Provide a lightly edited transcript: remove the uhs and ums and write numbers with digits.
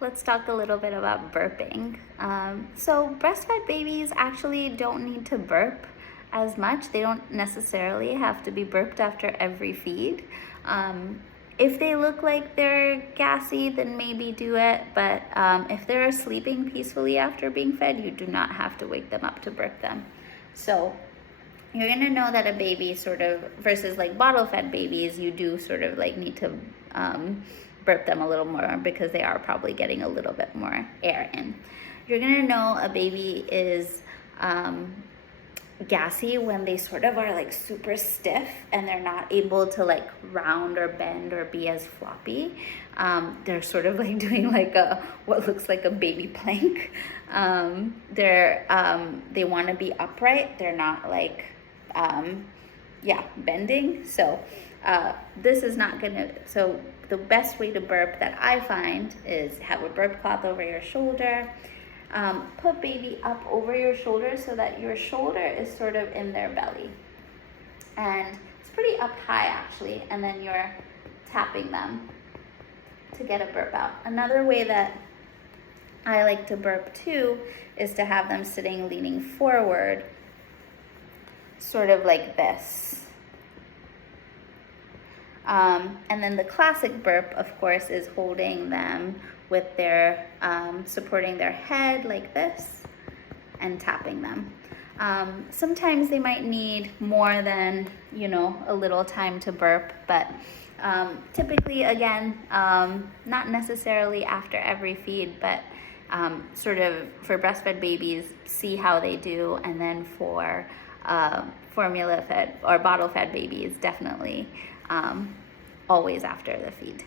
let's talk a little bit about burping. So breastfed babies actually don't need to burp as much. They don't necessarily have to be burped after every feed. If they look like they're gassy, then maybe do it. But if they're sleeping peacefully after being fed, you do not have to wake them up to burp them. So you're gonna know that a baby sort of, versus like bottle fed babies, you do sort of like need to burp them a little more because they are probably getting a little bit more air in. You're gonna know a baby is gassy when they sort of are like super stiff and they're not able to like round or bend or be as floppy. They're sort of like doing like what looks like a baby plank. They want to be upright. They're not like bending. So this is not gonna, so the best way to burp that I find is have a burp cloth over your shoulder. Put baby up over your shoulder so that your shoulder is sort of in their belly. And it's pretty up high actually, and then you're tapping them to get a burp out. Another way that I like to burp too is to have them sitting leaning forward, sort of like this. And then the classic burp, of course, is holding them with their, supporting their head like this and tapping them. Sometimes they might need more than, a little time to burp, but typically, again, not necessarily after every feed, but sort of for breastfed babies, see how they do, and then for formula fed or bottle fed babies, definitely always after the feed.